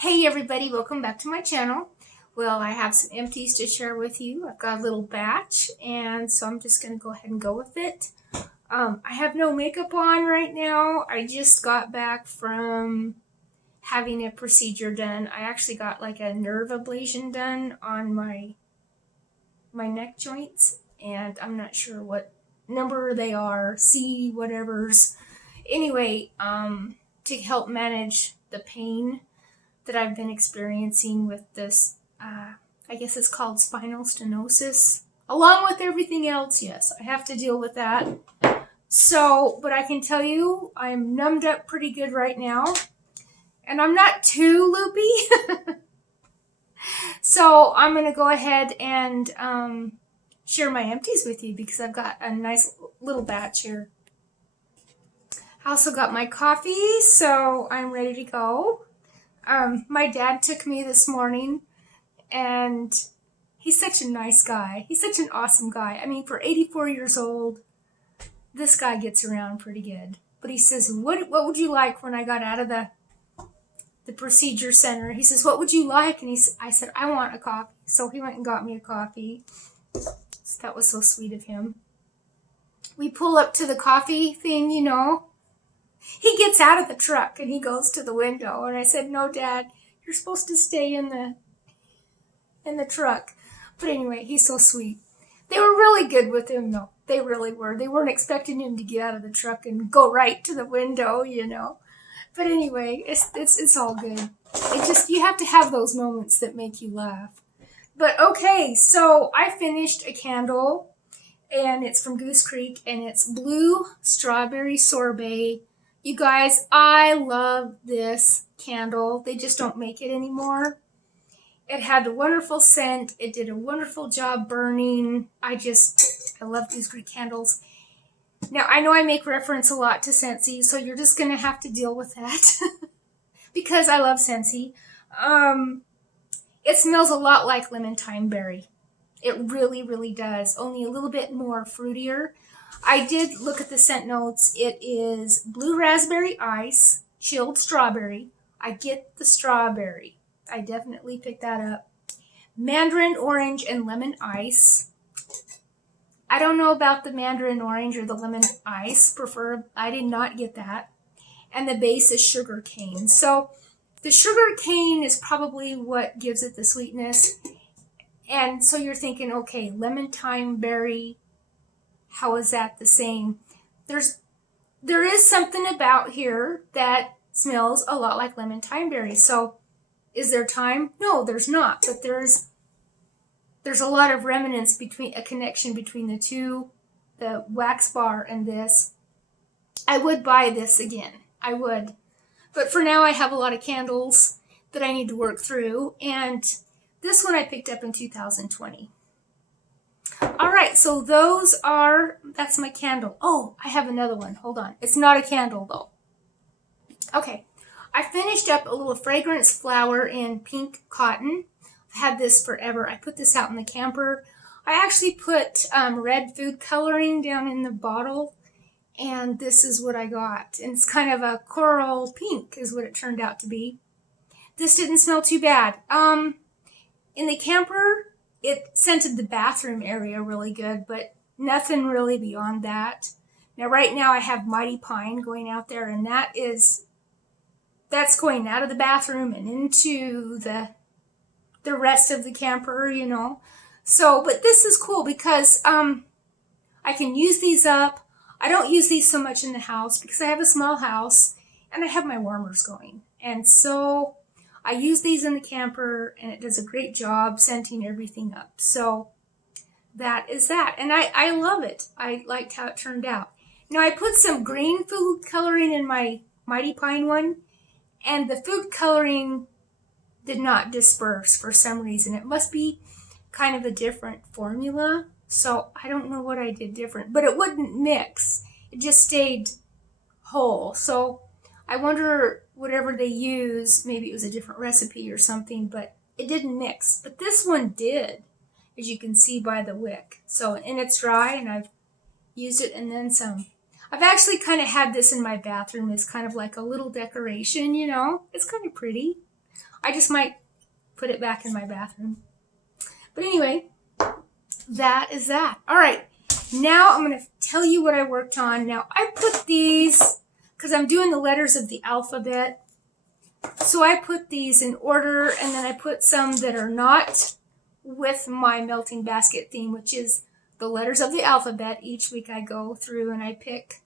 Hey everybody, welcome back to my channel. Well, I have some empties to share with you. I've got a little batch, and so I'm just going to go ahead and go with it. I have no makeup on right now. I just got back from having a procedure done. I actually got like a nerve ablation done on my neck joints, and I'm not sure what number they are, C whatevers. Anyway, to help manage the pain that I've been experiencing with this, I guess it's called spinal stenosis. Along with everything else, yes, I have to deal with that. So, but I can tell you, I'm numbed up pretty good right now. And I'm not too loopy. So I'm going to go ahead and share my empties with you because I've got a nice little batch here. I also got my coffee, so I'm ready to go. My dad took me this morning, and he's such a nice guy. He's such an awesome guy. I mean, for 84 years old, this guy gets around pretty good. But he says, what would you like when I got out of the procedure center? He says, what would you like? And I said, I want a coffee. So he went and got me a coffee. So that was so sweet of him. We pull up to the coffee thing, you know. He gets out of the truck and he goes to the window. And I said, no, Dad, you're supposed to stay in the truck. But anyway, he's so sweet. They were really good with him, though. They really were. They weren't expecting him to get out of the truck and go right to the window, you know. But anyway, it's all good. It just, you have to have those moments that make you laugh. But okay, so I finished a candle, and it's from Goose Creek, and it's Blue Strawberry Sorbet. You guys, I love this candle. They just don't make it anymore. It had a wonderful scent. It did a wonderful job burning. I love Goose Creek candles. Now, I know I make reference a lot to Scentsy, so you're just going to have to deal with that. Because I love Scentsy. It smells a lot like lemon thyme berry. It really, really does. Only a little bit more fruitier. I did look at the scent notes. It is blue raspberry ice, chilled strawberry. I get the strawberry. I definitely picked that up. Mandarin orange and lemon ice. I don't know about the mandarin orange or the lemon ice. I did not get that. And the base is sugar cane. So the sugar cane is probably what gives it the sweetness. And so you're thinking, okay, lemon thyme berry, how is that the same? There is something about here that smells a lot like lemon thyme berry. So is there thyme? No, there's not. But there's a lot of remnants a connection between the two, the wax bar and this. I would buy this again. I would. But for now, I have a lot of candles that I need to work through. And this one I picked up in 2020. All right, so that's my candle. Oh, I have another one. Hold on. It's not a candle, though. Okay, I finished up a little fragrance flower in pink cotton. I've had this forever. I put this out in the camper. I actually put red food coloring down in the bottle, and this is what I got. And it's kind of a coral pink is what it turned out to be. This didn't smell too bad. In the camper, it scented the bathroom area really good, but nothing really beyond that. Now, right now, I have Mighty Pine going out there, and that's going out of the bathroom and into the rest of the camper, you know. So, but this is cool because I can use these up. I don't use these so much in the house because I have a small house, and I have my warmers going. And so I use these in the camper, and it does a great job scenting everything up. So that is that. And I love it. I liked how it turned out. Now, I put some green food coloring in my Mighty Pine one, and the food coloring did not disperse for some reason. It must be kind of a different formula. So I don't know what I did different, but it wouldn't mix. It just stayed whole. So I wonder whatever they use, maybe it was a different recipe or something, but it didn't mix. But this one did, as you can see by the wick. So, and it's dry, and I've used it and then some. I've actually kind of had this in my bathroom as kind of like a little decoration, you know. It's kind of pretty. I just might put it back in my bathroom. But anyway, that is that. All right, now I'm going to tell you what I worked on. Now, I put these, because I'm doing the letters of the alphabet, so I put these in order, and then I put some that are not with my melting basket theme, which is the letters of the alphabet. Each week I go through and I pick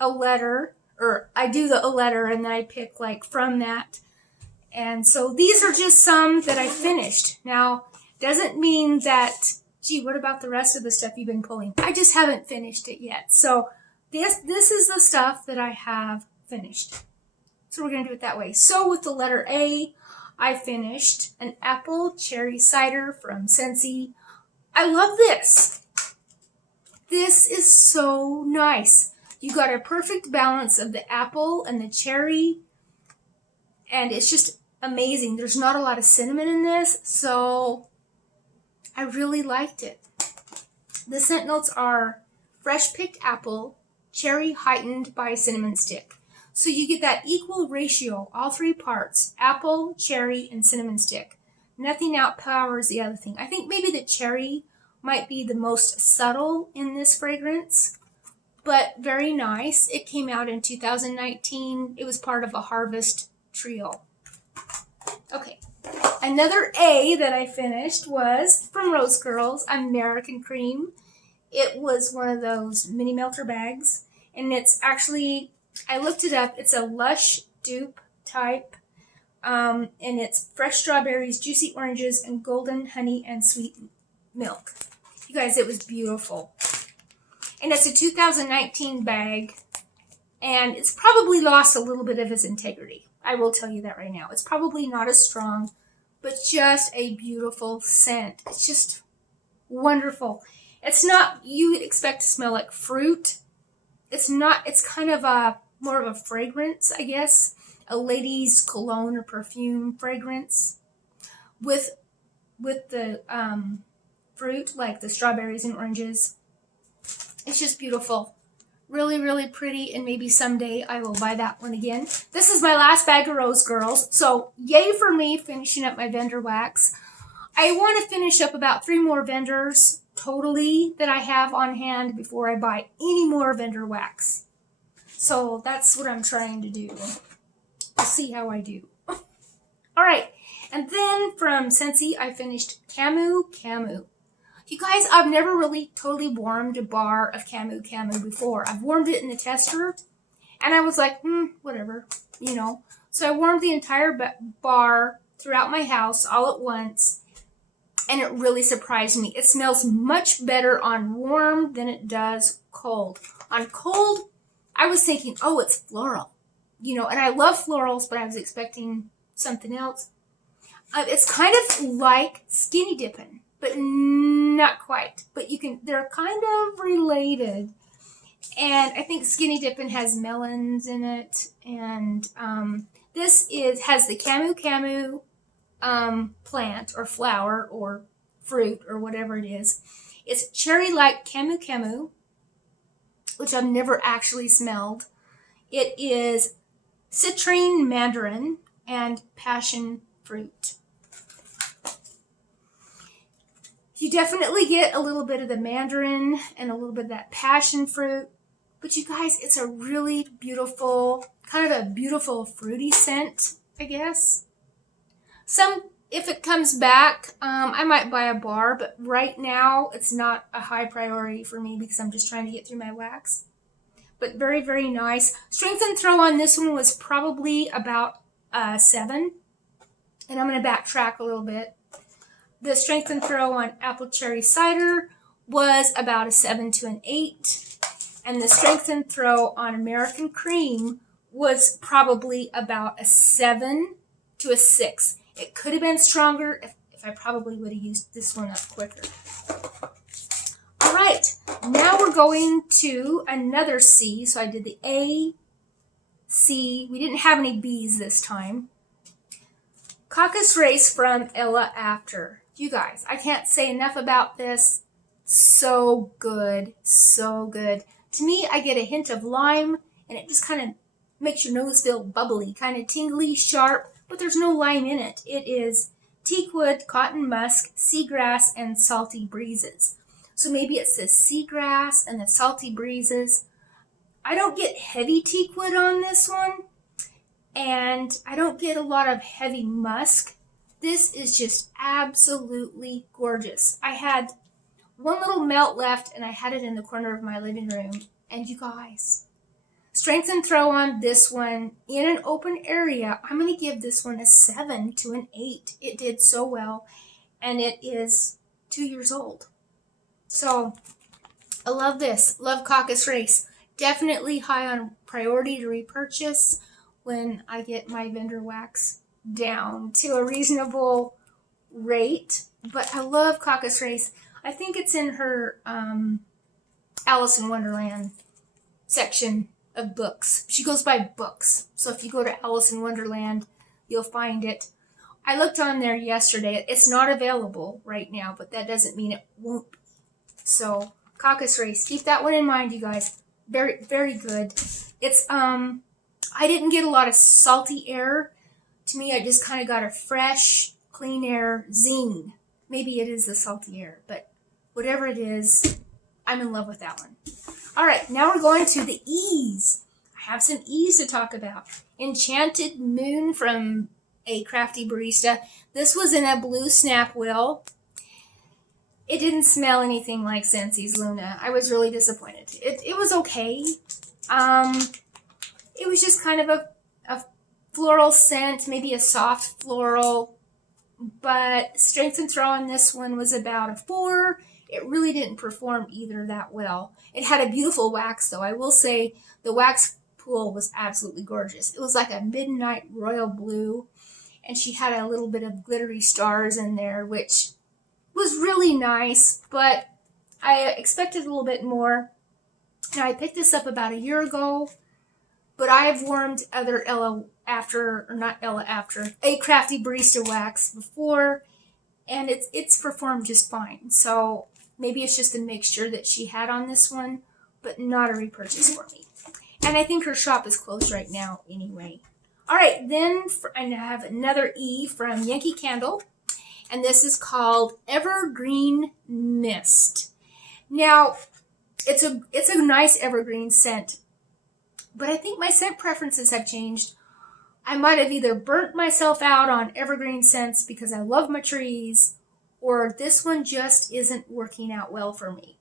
a letter, or I do a letter, and then I pick like from that. And so these are just some that I finished. Now, doesn't mean that, gee, what about the rest of the stuff you've been pulling? I just haven't finished it yet. So this is the stuff that I have finished. So we're going to do it that way. So with the letter A, I finished an apple cherry cider from Scentsy. I love this. This is so nice. You got a perfect balance of the apple and the cherry, and it's just amazing. There's not a lot of cinnamon in this, so I really liked it. The scent notes are fresh picked apple, cherry heightened by cinnamon stick. So you get that equal ratio, all three parts, apple, cherry, and cinnamon stick. Nothing outpowers the other thing. I think maybe the cherry might be the most subtle in this fragrance, but very nice. It came out in 2019. It was part of a Harvest trio. Okay, another A that I finished was from Rose Girls, American Cream. It was one of those mini melter bags, and it's actually, I looked it up, it's a lush dupe type, and it's fresh strawberries, juicy oranges, and golden honey and sweet milk. You guys, it was beautiful. And it's a 2019 bag, and it's probably lost a little bit of its integrity. I will tell you that right now. It's probably not as strong, but just a beautiful scent. It's just wonderful. It's not, you would expect to smell like fruit. It's not, it's kind of a, more of a fragrance, I guess. A lady's cologne or perfume fragrance with the fruit, like the strawberries and oranges. It's just beautiful. Really, really pretty, and maybe someday I will buy that one again. This is my last bag of Rose Girls, so yay for me finishing up my vendor wax. I want to finish up about 3 more vendors totally that I have on hand before I buy any more vendor wax. So that's what I'm trying to do. We'll see how I do. All right, and then from Scentsy, I finished Camu. You guys, I've never really totally warmed a bar of Camu before. I've warmed it in the tester, and I was like, whatever, you know. So I warmed the entire bar throughout my house all at once, and it really surprised me. It smells much better on warm than it does cold. On cold, I was thinking, oh, it's floral, you know, and I love florals, but I was expecting something else. It's kind of like skinny dipping, but not quite. But they're kind of related. And I think skinny dipping has melons in it. And this has the Camu plant or flower or fruit or whatever it is. It's cherry-like Camu, which I've never actually smelled. It is citrine mandarin and passion fruit. You definitely get a little bit of the mandarin and a little bit of that passion fruit. But you guys, it's a really beautiful, kind of a beautiful fruity scent, I guess. If it comes back, I might buy a bar, but right now it's not a high priority for me because I'm just trying to get through my wax. But very, very nice. Strength and throw on this one was probably about 7. And I'm going to backtrack a little bit. The strength and throw on apple cherry cider was about a 7 to an 8. And the strength and throw on American Cream was probably about a 7 to a 6. It could have been stronger if I probably would have used this one up quicker. All right, now we're going to another C. So I did the A, C. We didn't have any B's this time. Caucus Race from Ella After. You guys, I can't say enough about this. So good, so good. To me, I get a hint of lime, and it just kind of makes your nose feel bubbly, kind of tingly, sharp, but there's no lime in it. It is teakwood, cotton musk, seagrass, and salty breezes. So maybe it says seagrass and the salty breezes. I don't get heavy teakwood on this one, and I don't get a lot of heavy musk. This is just absolutely gorgeous. I had one little melt left, and I had it in the corner of my living room. And you guys, strength and throw on this one in an open area, I'm going to give this one a 7 to an 8. It did so well, and it is 2 years old. So I love this. Love Caucus Race. Definitely high on priority to repurchase when I get my vendor wax down to a reasonable rate. But I love Caucus Race. I think it's in her Alice in Wonderland section of books. She goes by books. So if you go to Alice in Wonderland, you'll find it. I looked on there yesterday. It's not available right now, but that doesn't mean it won't be. So Caucus Race, keep that one in mind, you guys. Very, very good. It's I didn't get a lot of salty air. To me, I just kind of got a fresh, clean air zing. Maybe it is the salty air, but whatever it is, I'm in love with that one. All right, now we're going to the E's. I have some E's to talk about. Enchanted Moon from a Crafty Barista. This was in a blue snap wheel. It didn't smell anything like Scentsy's Luna. I was really disappointed. It was okay. It was just kind of a floral scent, maybe a soft floral. But strength and throw on this one was about a 4. It really didn't perform either that well. It had a beautiful wax, though. I will say the wax pool was absolutely gorgeous. It was like a midnight royal blue, and she had a little bit of glittery stars in there, which was really nice, but I expected a little bit more. And I picked this up about a year ago, but I have warmed other a Crafty Barista wax before, and it's performed just fine. So maybe it's just a mixture that she had on this one, but not a repurchase for me. And I think her shop is closed right now anyway. All right, then I have another E from Yankee Candle, and this is called Evergreen Mist. Now, it's a nice evergreen scent, but I think my scent preferences have changed. I might have either burnt myself out on evergreen scents because I love my trees, or this one just isn't working out well for me.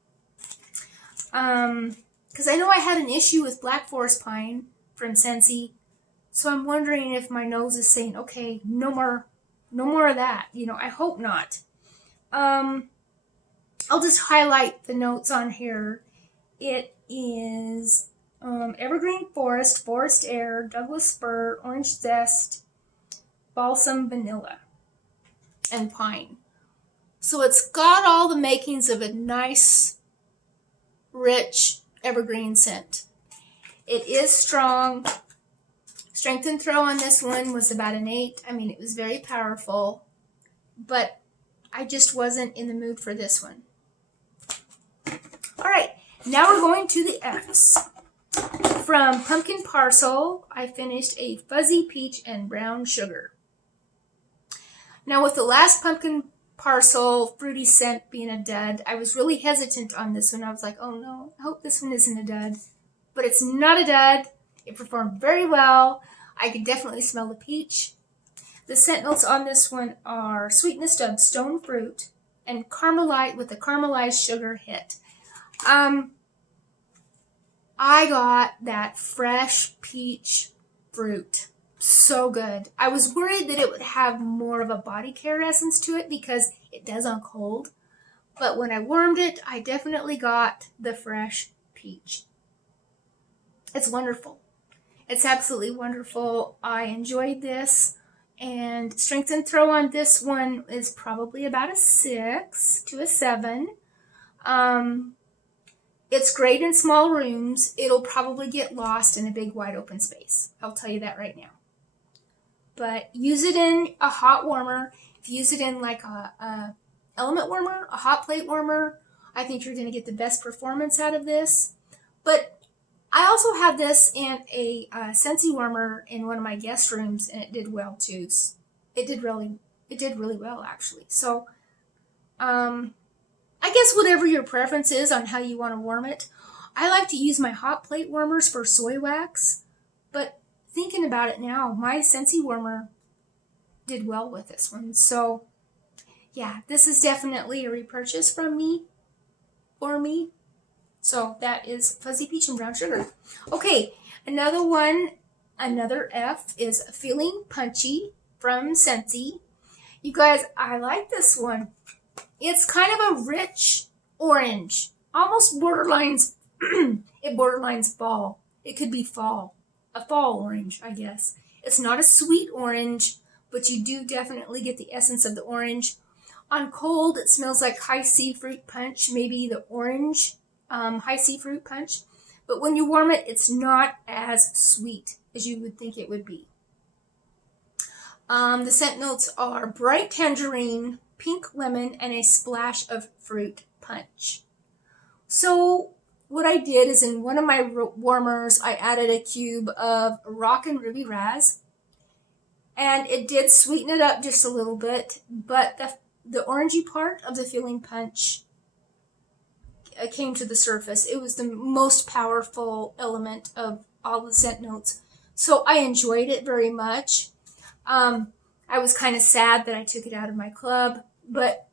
Because I know I had an issue with Black Forest Pine from Scentsy, so I'm wondering if my nose is saying, okay, no more of that. You know, I hope not. I'll just highlight the notes on here. It is evergreen forest, forest air, Douglas fir, orange zest, balsam vanilla, and pine. So it's got all the makings of a nice, rich evergreen scent. It is strong. Strength and throw on this one was about an 8. I mean, it was very powerful, but I just wasn't in the mood for this one. All right, now we're going to the F's. From Pumpkin Parcel, I finished a fuzzy peach and brown sugar. Now, with the last Pumpkin Parcel fruity scent being a dud, I was really hesitant on this one. I was like, oh no, I hope this one isn't a dud. But it's not a dud. It performed very well. I could definitely smell the peach. The scent notes on this one are sweetness of stone fruit and caramelize with a caramelized sugar hit. I got that fresh peach fruit. So good. I was worried that it would have more of a body care essence to it because it does on cold. But when I warmed it, I definitely got the fresh peach. It's wonderful. It's absolutely wonderful. I enjoyed this. And strength and throw on this one is probably about a 6 to a 7. It's great in small rooms. It'll probably get lost in a big wide open space. I'll tell you that right now. But use it in a hot warmer. If you use it in like a element warmer, a hot plate warmer, I think you're going to get the best performance out of this. But I also had this in a Scentsy warmer in one of my guest rooms, and it did well too. It did really well actually. So, I guess whatever your preference is on how you want to warm it. I like to use my hot plate warmers for soy wax, but thinking about it now, my Scentsy warmer did well with this one. So, yeah, this is definitely a repurchase from me, for me. So that is Fuzzy Peach and Brown Sugar. Okay, another one, another F is Feelin Punchy from Scentsy. You guys, I like this one. It's kind of a rich orange, almost borderlines, it borderlines fall. It could be fall, a fall orange, I guess. It's not a sweet orange, but you do definitely get the essence of the orange. On cold, it smells like high sea fruit punch, maybe the orange high sea fruit punch. But when you warm it, it's not as sweet as you would think it would be. The scent notes are bright tangerine, pink lemon, and a splash of fruit punch. So what I did is in one of my warmers, I added a cube of Rock and Ruby Raz. And it did sweeten it up just a little bit, but the orangey part of the Feelin punch came to the surface. It was the most powerful element of all the scent notes. So I enjoyed it very much. I was kind of sad that I took it out of my club, but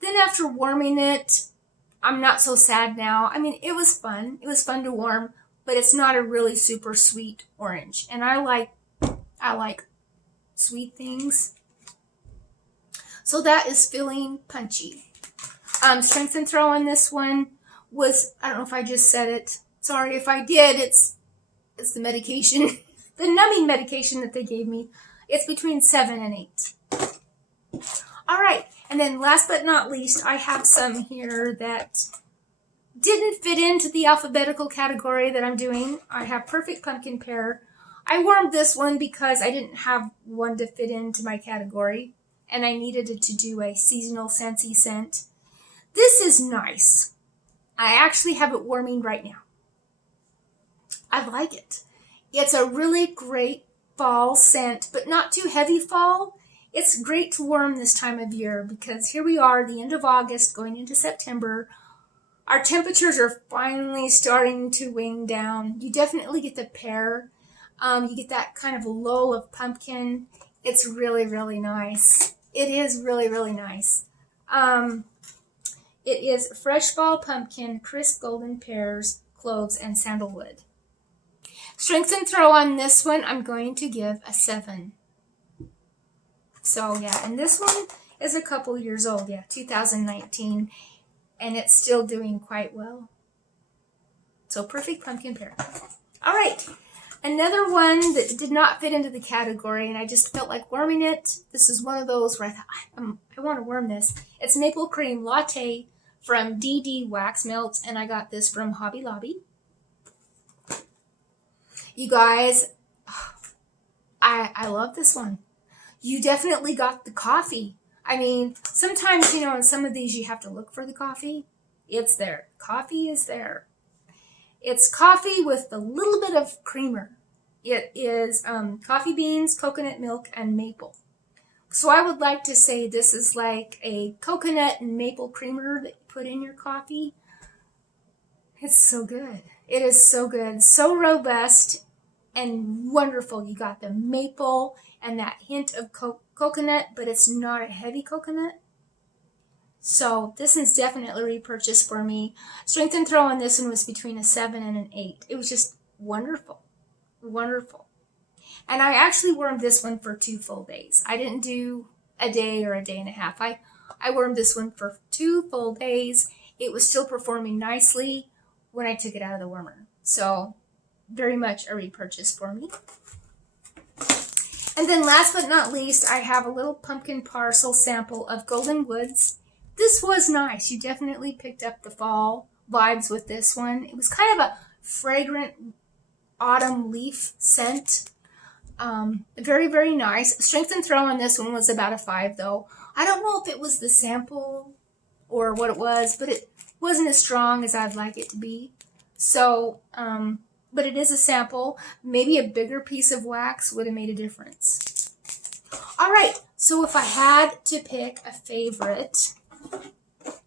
then after warming it, I'm not so sad now. I mean, it was fun. It was fun to warm, but it's not a really super sweet orange. And I like sweet things. So that is Feelin Punchy. Strength and Throw on this one was, I don't know if I just said it. Sorry if I did. It's the medication, the numbing medication that they gave me. It's between 7 and 8. All right. And then last but not least, I have some here that didn't fit into the alphabetical category that I'm doing. I have Perfect Pumpkin Pear. I warmed this one because I didn't have one to fit into my category, and I needed it to do a seasonal Scentsy scent. This is nice. I actually have it warming right now. I like it. It's a really great fall scent, but not too heavy fall. It's great to warm this time of year because here we are, the end of August, going into September. Our temperatures are finally starting to wane down. You definitely get the pear. You get that kind of lull of pumpkin. It's really, really nice. It is really, really nice. It is fresh fall pumpkin, crisp golden pears, cloves, and sandalwood. Strength and Throw on this one, I'm going to give a 7. So yeah, and this one is a couple years old, yeah, 2019, and it's still doing quite well. So Perfect Pumpkin Pear. All right, another one that did not fit into the category, and I just felt like warming it. This is one of those where I thought, I want to warm this. It's Maple Cream Latte from DD Wax Melts, and I got this from Hobby Lobby. You guys, I love this one. You definitely got the coffee. I mean, sometimes, you know, in some of these you have to look for the coffee. It's there. Coffee is there. It's coffee with a little bit of creamer. It is coffee beans, coconut milk, and maple. So I would like to say this is like a coconut and maple creamer that you put in your coffee. It's so good. It is so good. So robust and wonderful. You got the maple and that hint of coconut, but it's not a heavy coconut. So this is definitely repurchase for me. Strength and Throw on this one was between a 7 and an 8. It was just wonderful. Wonderful. And I actually warmed this one for 2 full days. I didn't do a day or a day and a half. I warmed this one for 2 full days. It was still performing nicely when I took it out of the warmer. So very much a repurchase for me. And then last but not least, I have a little pumpkin parcel sample of Golden Woods. This was nice. You definitely picked up the fall vibes with this one. It was kind of a fragrant autumn leaf scent. Very, very nice. Strength and Throw on this one was about a 5 though. I don't know if it was the sample or what it was, but it wasn't as strong as I'd like it to be. So, but it is a sample. Maybe a bigger piece of wax would have made a difference. All right, so if I had to pick a favorite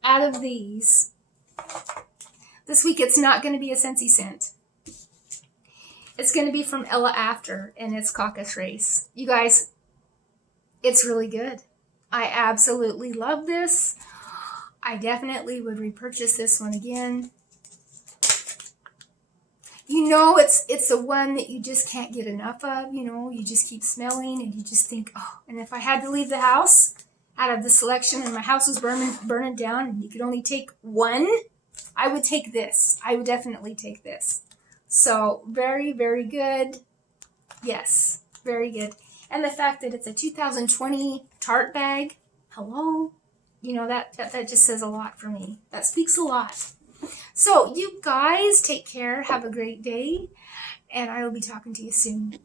out of these, this week it's not going to be a Scentsy scent. It's going to be from Ella After, and it's Caucus Race. You guys, it's really good. I absolutely love this. I definitely would repurchase this one again. You know, it's the one that you just can't get enough of. You know, you just keep smelling and you just think, oh, and if I had to leave the house out of the selection and my house was burning down and you could only take one, I would take this. I would definitely take this. So very, very good. Yes, very good. And the fact that it's a 2020 Tarte bag, hello, you know, that just says a lot for me. That speaks a lot. So you guys take care, have a great day, and I will be talking to you soon.